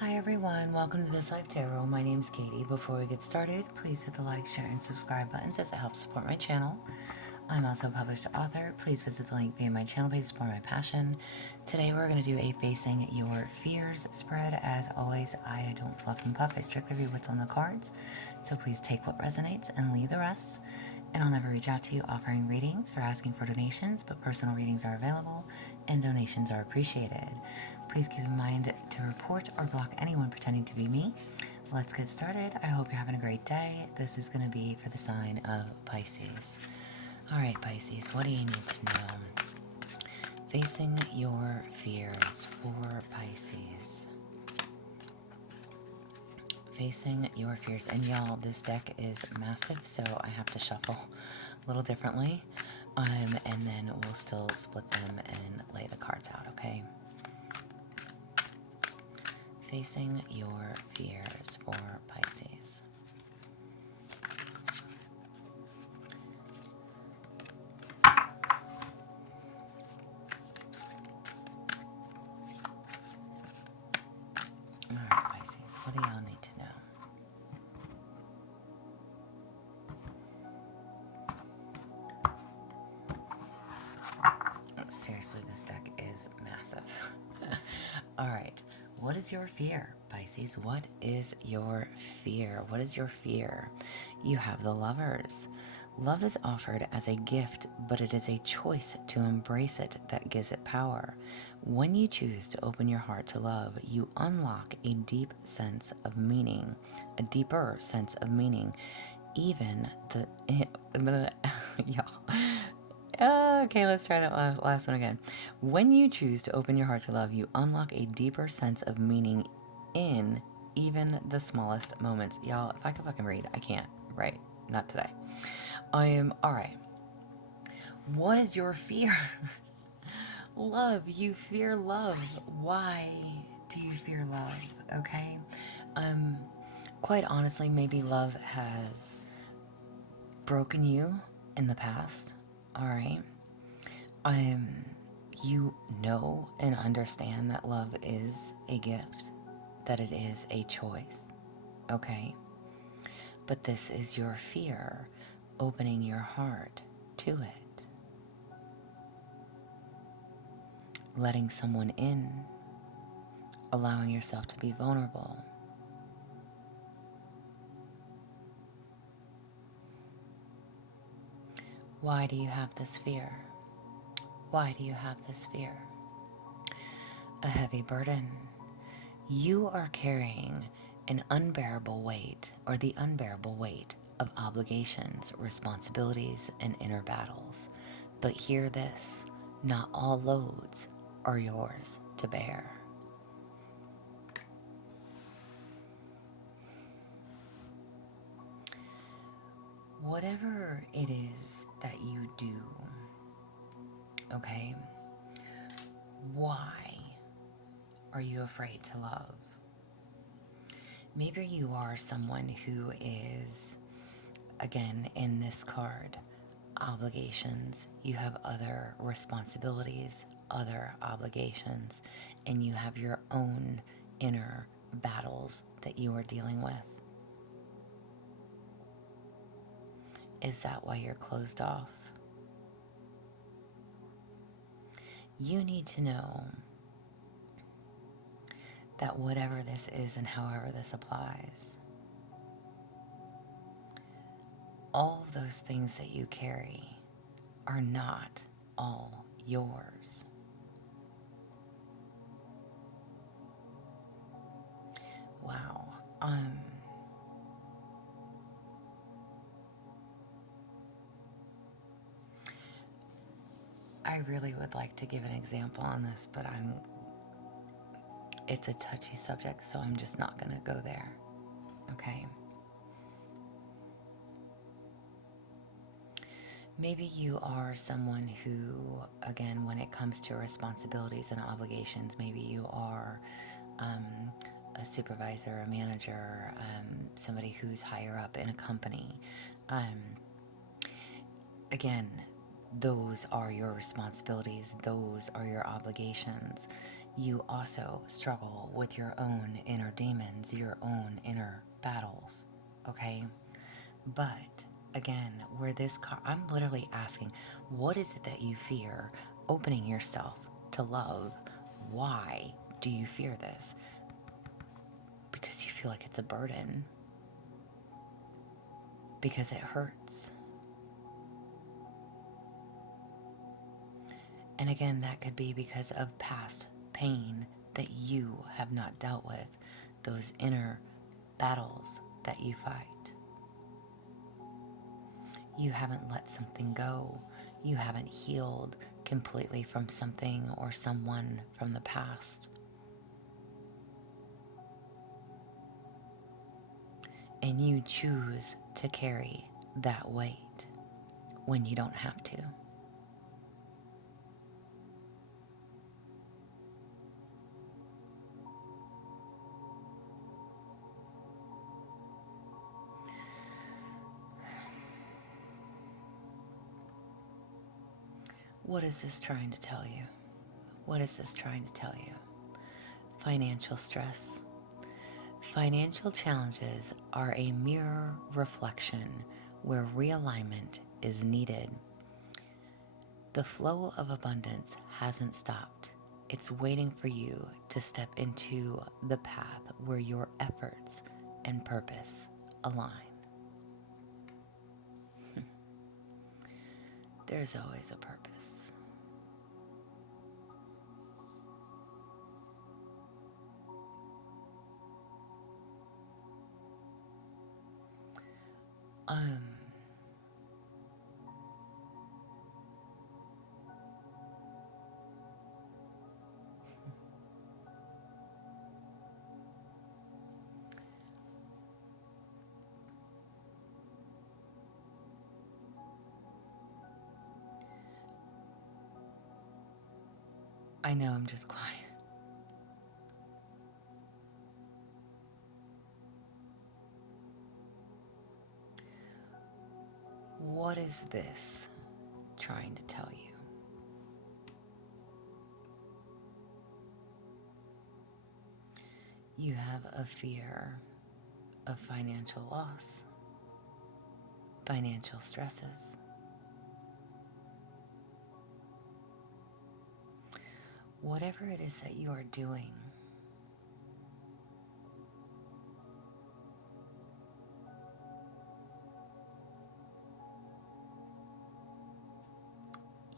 Hi everyone, welcome to This Life Tarot. My name's Katie. Before we get started, please hit the like, share, and subscribe buttons as it helps support my channel. I'm also a published author. Please visit the link via my channel page to support my passion. Today we're going to do a Facing Your Fears spread. As always, I don't fluff and puff. I strictly read what's on the cards. So please take what resonates and leave the rest. And I'll never reach out to you offering readings or asking for donations, but personal readings are available and donations are appreciated. Please keep in mind to report or block anyone pretending to be me. Let's get started. I hope you're having a great day. This is going to be for the sign of Pisces. All right, Pisces, what do you need to know? Facing your fears for Pisces. Facing your fears. And y'all, this deck is massive, so I have to shuffle a little differently. And then we'll still split them and lay the cards out, okay? Facing your fears for Pisces. All right, Pisces, what do y'all need to know? Seriously, this deck is massive. All right. What is your fear, Pisces? What is your fear? What is your fear? You have the Lovers. Love is offered as a gift, but it is a choice to embrace it that gives it power. When you choose to open your heart to love, you unlock a deep sense of meaning, a deeper sense of meaning. Even the... y'all. Okay, let's try that last one again. When you choose to open your heart to love, you unlock a deeper sense of meaning in even the smallest moments. Y'all, if I could fucking read, I can't. Right? Not today. Alright. What is your fear? Love. You fear love. Why do you fear love? Okay? Quite honestly, maybe love has broken you in the past. Alright? You know and understand that love is a gift, that it is a choice, okay? But this is your fear, opening your heart to it. Letting someone in, allowing yourself to be vulnerable. Why do you have this fear? Why do you have this fear? A heavy burden. You are carrying an unbearable weight, or the unbearable weight of obligations, responsibilities, and inner battles. But hear this, not all loads are yours to bear. Whatever it is that you do, okay, why are you afraid to love? Maybe you are someone who is, again, in this card, obligations. You have other responsibilities, other obligations, and you have your own inner battles that you are dealing with. Is that why you're closed off? You need to know that whatever this is and however this applies, all of those things that you carry are not all yours. Wow. I really would like to give an example on this, but it's a touchy subject, so I'm just not going to go there. Okay? Maybe you are someone who, again, when it comes to responsibilities and obligations, maybe you are a supervisor, a manager, somebody who's higher up in a company. Again, those are your responsibilities, those are your obligations. you also struggle with your own inner demons, your own inner battles, okay? But again, where this I'm literally asking, what is it that you fear opening yourself to love? Why do you fear this? Because you feel like it's a burden, because it hurts. And again, that could be because of past pain that you have not dealt with, those inner battles that you fight. You haven't let something go. You haven't healed completely from something or someone from the past. And you choose to carry that weight when you don't have to. What is this trying to tell you? What is this trying to tell you? Financial stress. Financial challenges are a mirror reflection where realignment is needed. The flow of abundance hasn't stopped. It's waiting for you to step into the path where your efforts and purpose align. There's always a purpose. I know I'm just quiet. What is this trying to tell you? You have a fear of financial loss, financial stresses. Whatever it is that you are doing,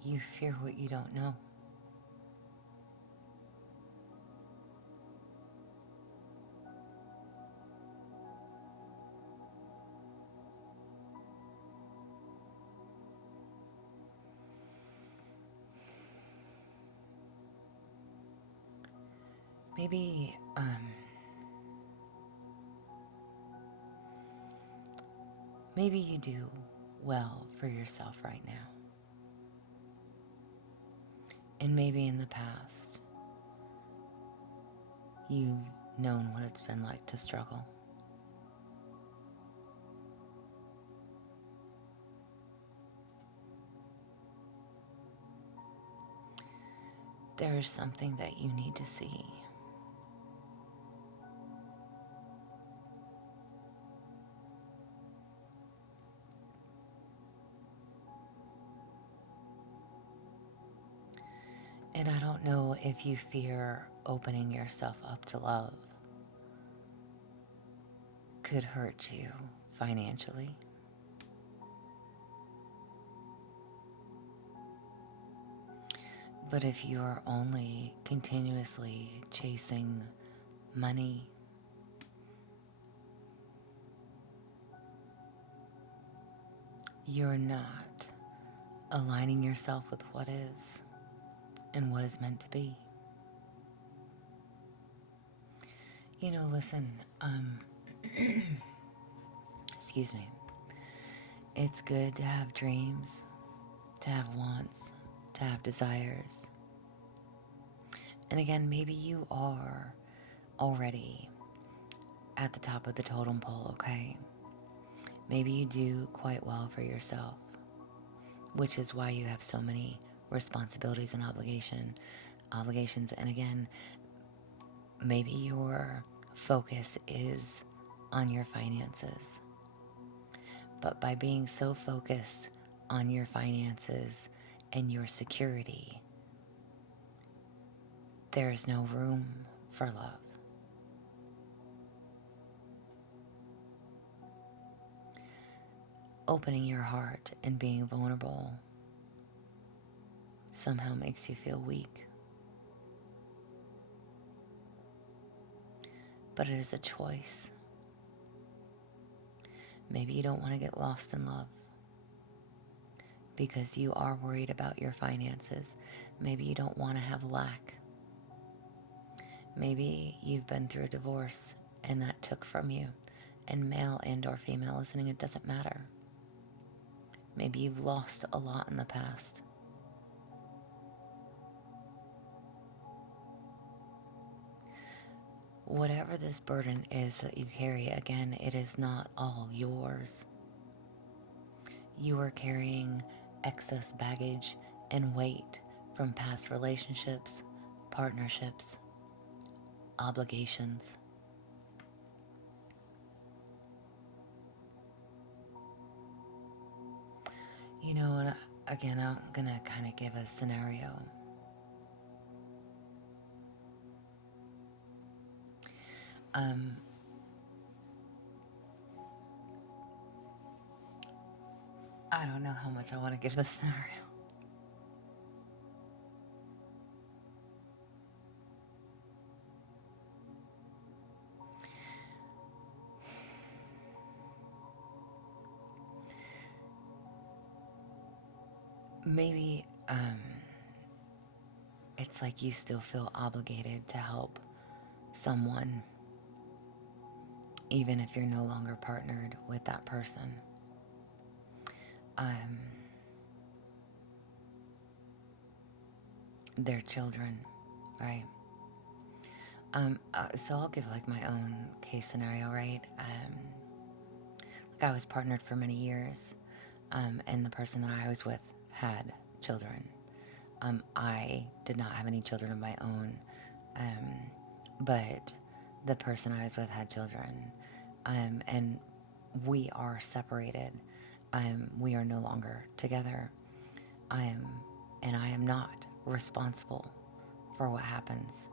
you fear what you don't know. Maybe, maybe you do well for yourself right now. And maybe in the past, you've known what it's been like to struggle. There is something that you need to see. And I don't know if you fear opening yourself up to love could hurt you financially. But if you're only continuously chasing money, you're not aligning yourself with what is and what is meant to be. You know, listen, excuse me. It's good to have dreams, to have wants, to have desires. And again, maybe you are already at the top of the totem pole, okay? Maybe you do quite well for yourself, which is why you have so many responsibilities and obligations. And again, Maybe your focus is on your finances. But by being so focused on your finances and your security, there's no room for love. Opening your heart and being vulnerable somehow makes you feel weak. But it is a choice. Maybe you don't want to get lost in love because you are worried about your finances. Maybe you don't want to have lack. Maybe you've been through a divorce and that took from you. And male and or female listening, it doesn't matter. Maybe you've lost a lot in the past. Whatever this burden is that you carry, again, it is not all yours. You are carrying excess baggage and weight from past relationships, partnerships, obligations. You know, and again, I'm going to kind of give a scenario. I don't know how much I want to give this scenario. Maybe it's like you still feel obligated to help someone, even if you're no longer partnered with that person. Their children, right? So I'll give like my own case scenario, right? Like I was partnered for many years, and the person that I was with had children. I did not have any children of my own, but the person I was with had children, and we are separated. We are no longer together. And I am not responsible for what happens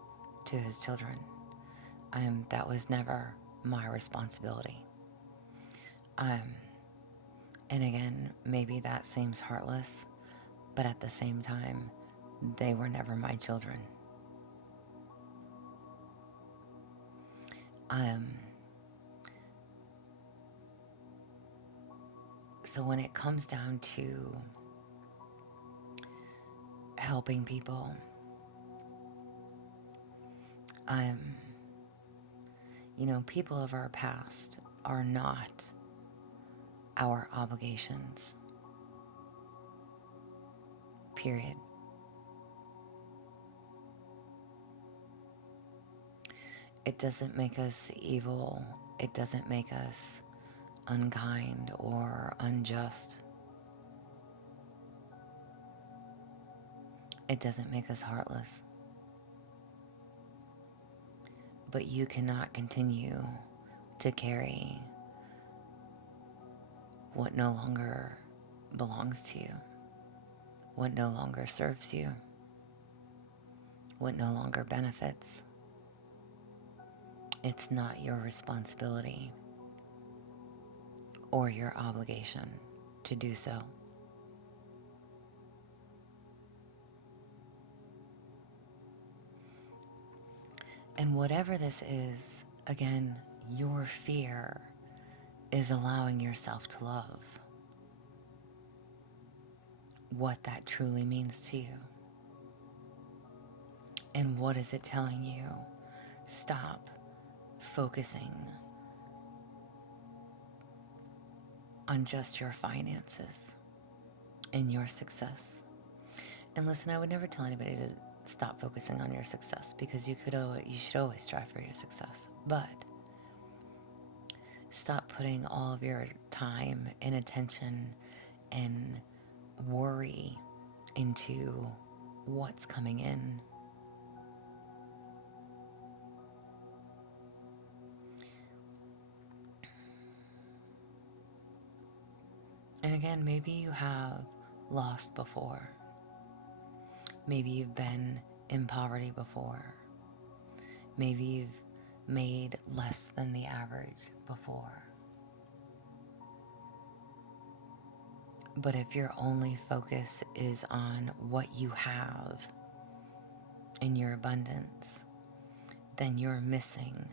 to his children. That was never my responsibility. And again, maybe that seems heartless, but at the same time, they were never my children. So when it comes down to helping people, you know, people of our past are not our obligations. Period. It doesn't make us evil. It doesn't make us unkind or unjust. It doesn't make us heartless. But you cannot continue to carry what no longer belongs to you, what no longer serves you, what no longer benefits. It's not your responsibility or your obligation to do so. And whatever this is, again, your fear is allowing yourself to love what that truly means to you. And what is it telling you? Stop focusing on just your finances and your success. And listen, I would never tell anybody to stop focusing on your success, because you should always strive for your success. But stop putting all of your time and attention and worry into what's coming in. And again, maybe you have lost before. Maybe you've been in poverty before. Maybe you've made less than the average before. But if your only focus is on what you have in your abundance, then you're missing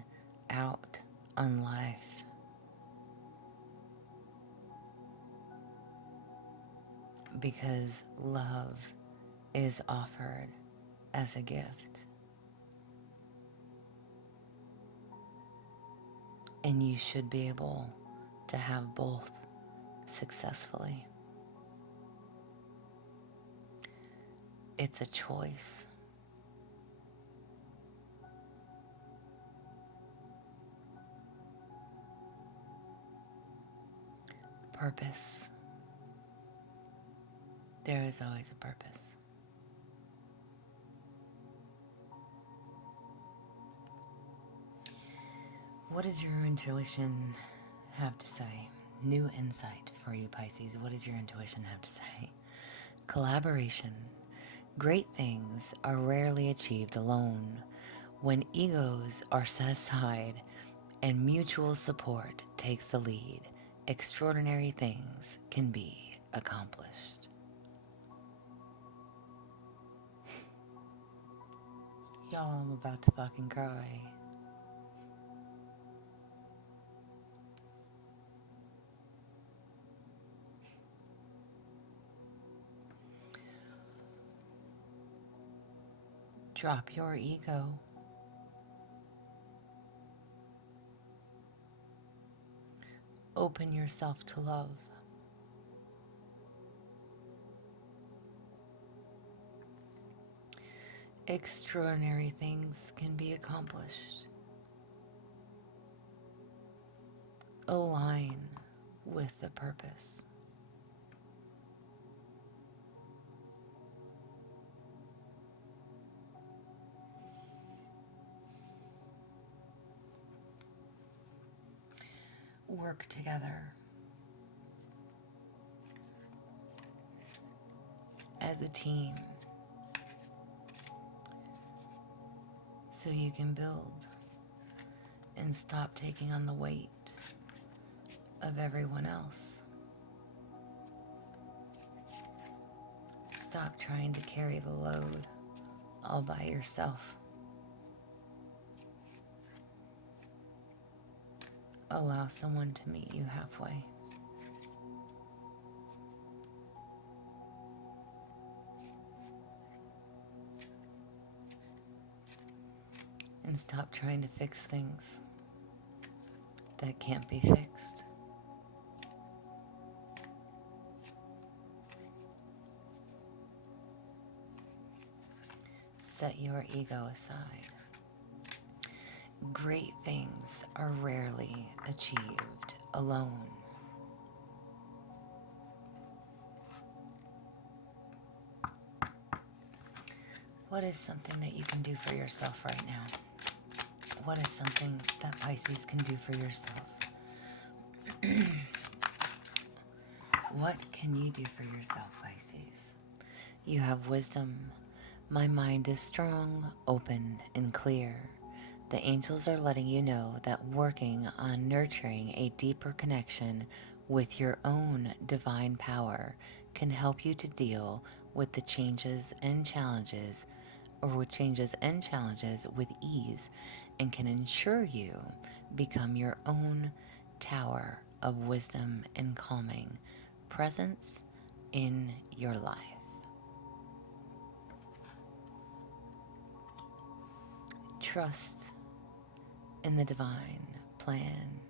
out on life. Because love is offered as a gift. And you should be able to have both successfully. It's a choice. Purpose. There is always a purpose. What does your intuition have to say? New insight for you, Pisces. What does your intuition have to say? Collaboration. Great things are rarely achieved alone. When egos are set aside and mutual support takes the lead, extraordinary things can be accomplished. Y'all, I'm about to fucking cry. Drop your ego. Open yourself to love. Extraordinary things can be accomplished. Align with the purpose. Work together as a team so you can build and stop taking on the weight of everyone else. Stop trying to carry the load all by yourself. Allow someone to meet you halfway. And stop trying to fix things that can't be fixed. Set your ego aside. Great things are rarely achieved alone. What is something that you can do for yourself right now? What is something that Pisces can do for yourself? What can you do for yourself, Pisces? You have wisdom. My mind is strong, open, and clear. The angels are letting you know that working on nurturing a deeper connection with your own divine power can help you to deal with the changes and challenges, with ease, and can ensure you become your own tower of wisdom and calming presence in your life. Trust in the divine plan.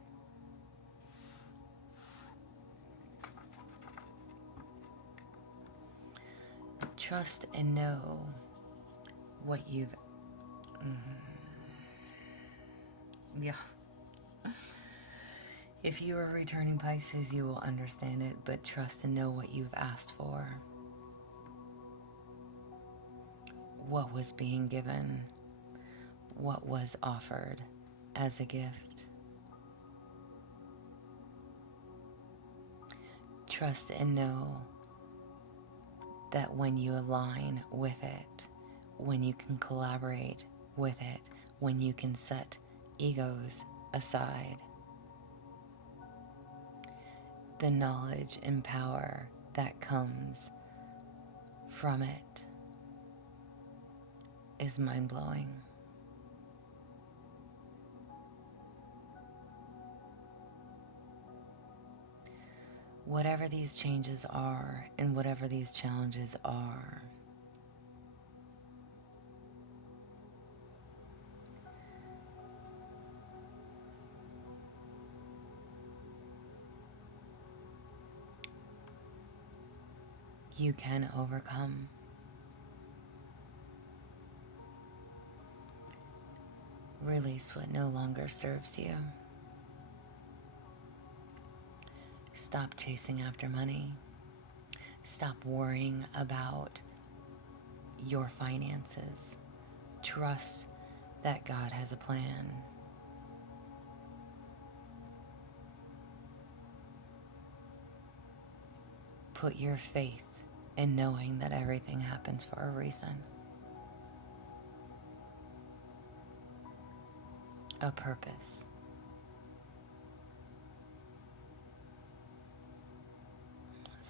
Trust and know what you've... Yeah. If you are returning Pisces, you will understand it, but trust and know what you've asked for. What was being given, what was offered as a gift. Trust and know that when you align with it, when you can collaborate with it, when you can set egos aside, the knowledge and power that comes from it is mind-blowing. Whatever these changes are and whatever these challenges are, you can overcome. Release what no longer serves you. Stop chasing after money. Stop worrying about your finances. Trust that God has a plan. Put your faith in knowing that everything happens for a reason, a purpose.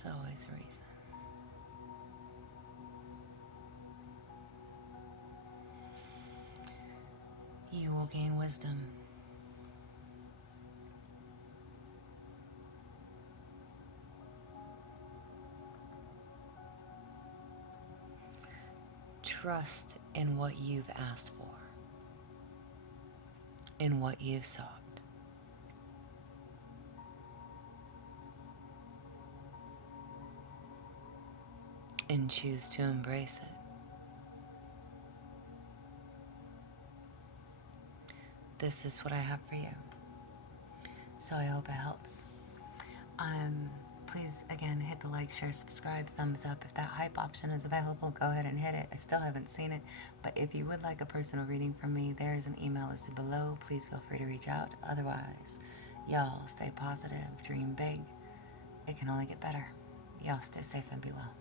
There's always a reason. You will gain wisdom. Trust in what you've asked for, in what you've sought. And choose to embrace it. This is what I have for you. So I hope it helps. Please, again, hit the like, share, subscribe, thumbs up. If that hype option is available, go ahead and hit it. I still haven't seen it, but if you would like a personal reading from me, there is an email listed below. Please feel free to reach out. Otherwise, y'all stay positive, dream big. It can only get better. Y'all stay safe and be well.